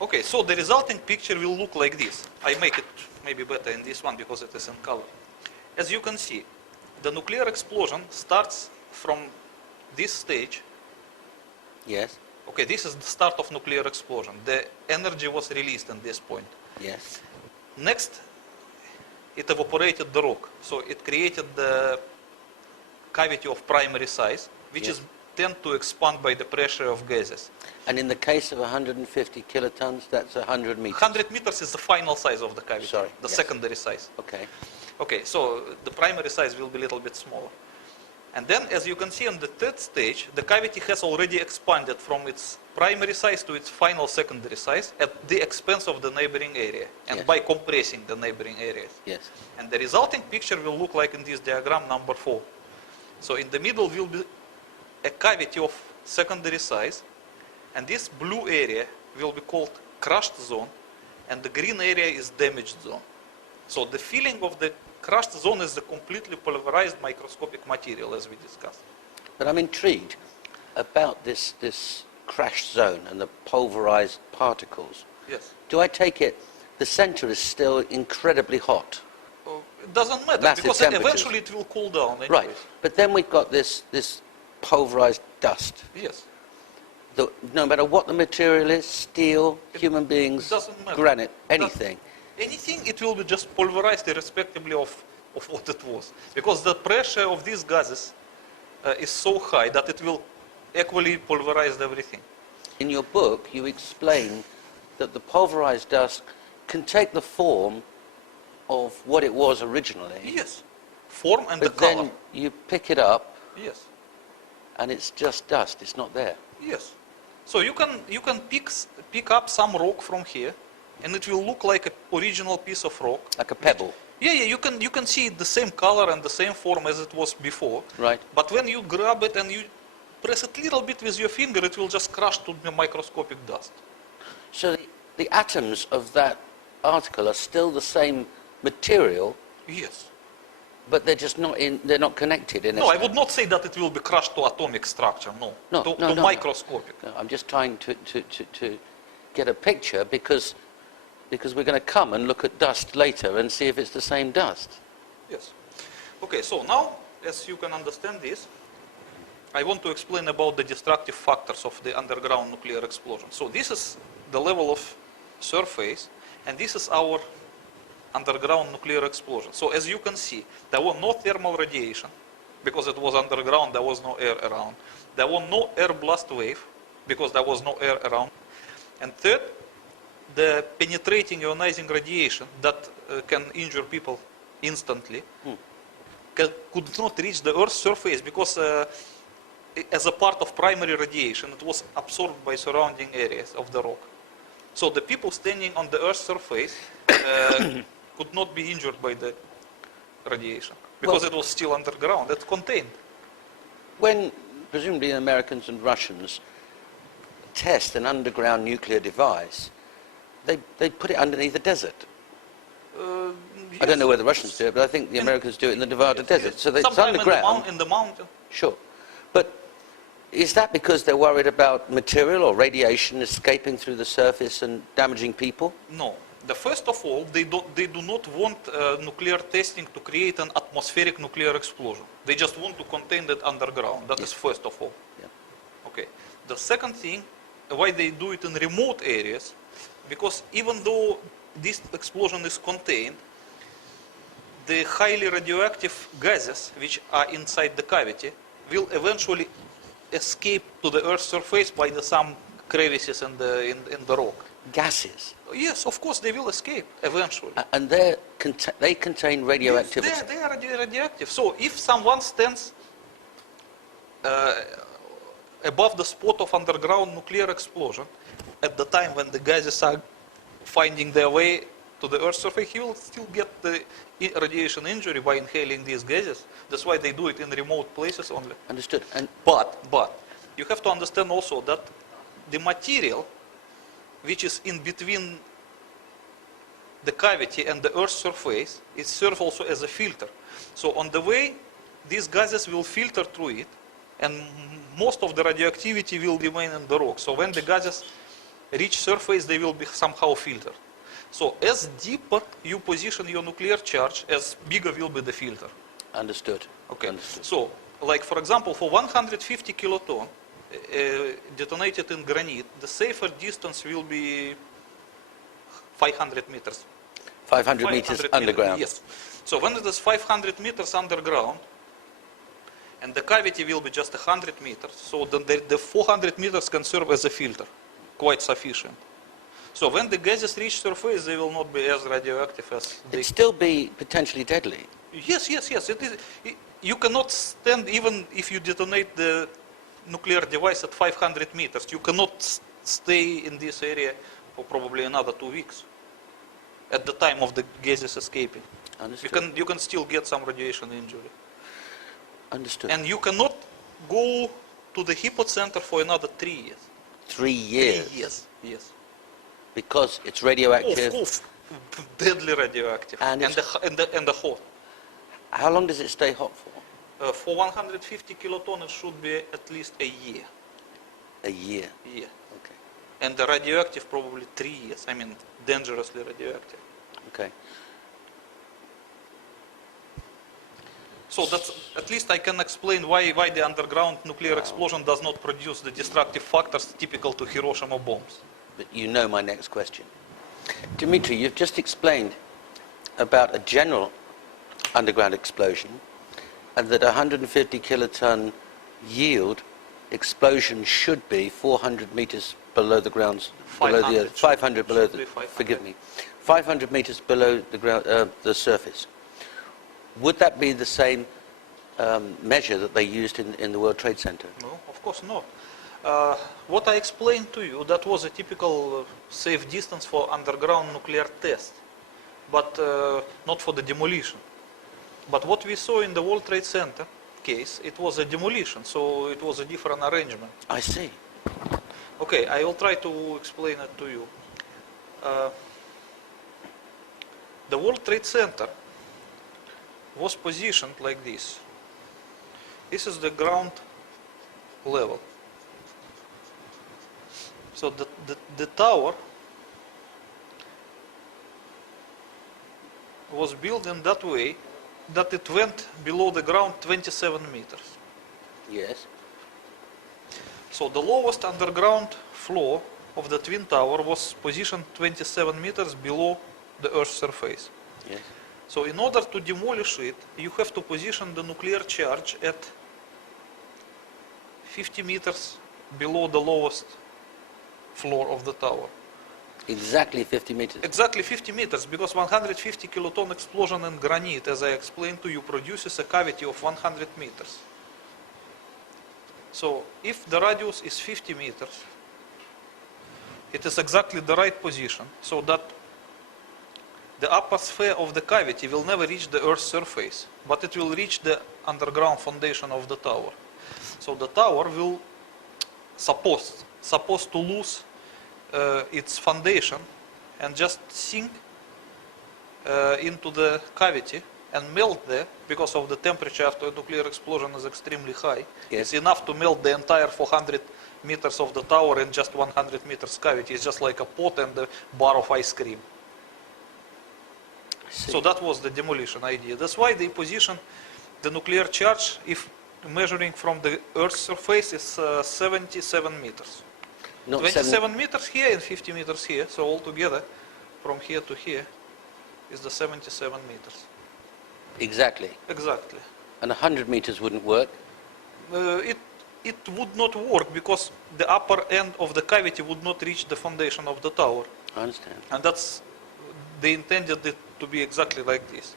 Okay, so the resulting picture will look like this. I make it maybe better in this one because it is in color. As you can see, the nuclear explosion starts from this stage. Yes. Okay, this is the start of nuclear explosion. The energy was released at this point. Yes. Next, it evaporated the rock. So it created the cavity of primary size, which is tend to expand by the pressure of gases. And in the case of 150 kilotons, that's 100 meters. 100 meters is the final size of the cavity, Sorry, the yes. secondary size. Okay. Okay, so the primary size will be a little bit smaller. And then, as you can see on the third stage, the cavity has already expanded from its primary size to its final secondary size at the expense of the neighboring area, and by compressing the neighboring areas. Yes. And the resulting picture will look like in this diagram number 4. So in the middle will be a cavity of secondary size, and this blue area will be called crushed zone, and the green area is damaged zone. So the filling of the crushed zone is the completely pulverized microscopic material, as we discussed. But I'm intrigued about this crashed zone and the pulverized particles. Yes. Do I take it the center is still incredibly hot? It doesn't matter, Massive because temperatures. eventually it will cool down anyways. Right. But then we've got this pulverized dust. Yes. No matter what the material is, steel, human beings, doesn't matter. granite, anything. Anything, it will be just pulverized irrespectively of what it was. Because the pressure of these gases is so high that it will equally pulverize everything. In your book, you explain that the pulverized dust can take the form of what it was originally. Yes. Form and the But color. then you pick it up, Yes. and it's just dust. It's not there. Yes. So you can pick up some rock from here, and it will look like an original piece of rock. Like a pebble. Yeah, you can see the same color and the same form as it was before. Right. But when you grab it and you press it a little bit with your finger, it will just crush to the microscopic dust. So the atoms of that article are still the same material, Yes. but they're just not they're not connected in No, I would not say that it will be crushed to atomic structure. No. No, to microscopic. No, I'm just trying to get a picture because we're going to come and look at dust later and see if it's the same dust. Yes. Okay, so now, as you can understand this, I want to explain about the destructive factors of the underground nuclear explosion. So this is the level of surface, and this is our underground nuclear explosion. So as you can see, there was no thermal radiation, because it was underground, there was no air around. There was no air blast wave, because there was no air around. And third, the penetrating ionizing radiation that can injure people instantly could not reach the Earth's surface because as a part of primary radiation, it was absorbed by surrounding areas of the rock. So the people standing on the Earth's surface could not be injured by the radiation because it was still underground, it's contained. When presumably Americans and Russians test an underground nuclear device, they put it underneath the desert. Yes. I don't know where the Russians do it, but I think the Americans do it in the Nevada desert. So it's sometime underground. in the mountain. Sure. But is that because they're worried about material or radiation escaping through the surface and damaging people? No. First of all, they do not want nuclear testing to create an atmospheric nuclear explosion. They just want to contain that underground. That is first of all. Yeah. Okay. The second thing, why they do it in remote areas, because even though this explosion is contained, the highly radioactive gases which are inside the cavity will eventually escape to the Earth's surface by some crevices in the rock. Gases? Yes, of course they will escape eventually. And they contain radioactivity? Yes, they are radioactive. So if someone stands above the spot of underground nuclear explosion, at the time when the gases are finding their way to the Earth's surface, he will still get the radiation injury by inhaling these gases. That's why they do it in remote places only. Understood. But you have to understand also that the material which is in between the cavity and the Earth's surface, it serves also as a filter. So on the way, these gases will filter through it, and most of the radioactivity will remain in the rock. So when the gases reach surface, they will be somehow filtered. So as deeper you position your nuclear charge, as bigger will be the filter. Understood. Okay. Understood. So, like for example, for 150 kiloton detonated in granite, the safer distance will be 500 meters. 500 meters underground. Yes. So when it is 500 meters underground, and the cavity will be just 100 meters, so then the 400 meters can serve as a filter, quite sufficient. So when the gases reach surface, they will not be as radioactive as they... It'd still be potentially deadly. Yes. It is. You cannot stand, even if you detonate the nuclear device at 500 meters, you cannot stay in this area for probably another 2 weeks at the time of the gases escaping. Understood. You can still get some radiation injury. Understood. And you cannot go to the hypocenter for another 3 years. 3 years. 3 years, yes. Because it's radioactive. Deadly radioactive. And the hot. How long does it stay hot for? For 150 kiloton, it should be at least a year. A year. Yeah. Okay. And the radioactive probably 3 years. I mean, dangerously radioactive. Okay. So that's, at least I can explain why the underground nuclear explosion does not produce the destructive factors typical to Hiroshima bombs. But you know my next question. Dimitri, you've just explained about a general underground explosion and that 150 kiloton yield explosion should be 400 meters below the ground, below the earth, 500 below the, forgive me, 500 meters below the ground, the surface. Would that be the same measure that they used in the World Trade Center? No, of course not. What I explained to you, that was a typical safe distance for underground nuclear test, but not for the demolition. But what we saw in the World Trade Center case, it was a demolition, so it was a different arrangement. I see. Okay, I will try to explain it to you. The World Trade Center was positioned like this. This is the ground level. So the tower was built in that way that it went below the ground 27 meters. Yes. So the lowest underground floor of the Twin Tower was positioned 27 meters below the Earth's surface. Yes. So in order to demolish it, you have to position the nuclear charge at 50 meters below the lowest floor of the tower. Exactly 50 meters. Exactly 50 meters, because 150 kiloton explosion in granite, as I explained to you, produces a cavity of 100 meters. So if the radius is 50 meters, it is exactly the right position, so that the upper sphere of the cavity will never reach the Earth's surface, but it will reach the underground foundation of the tower. So the tower will supposed to lose its foundation and just sink into the cavity and melt there, because of the temperature after a nuclear explosion is extremely high. Yes. It's enough to melt the entire 400 meters of the tower in just 100 meters cavity. It's just like a pot and a bar of ice cream. So that was the demolition idea. That's why they position the nuclear charge, if measuring from the Earth's surface, is 77 meters. Not 27 meters here and 50 meters here. So altogether, from here to here, is the 77 meters. Exactly. Exactly. And 100 meters wouldn't work? It would not work, because the upper end of the cavity would not reach the foundation of the tower. I understand. And they intended it to be exactly like this.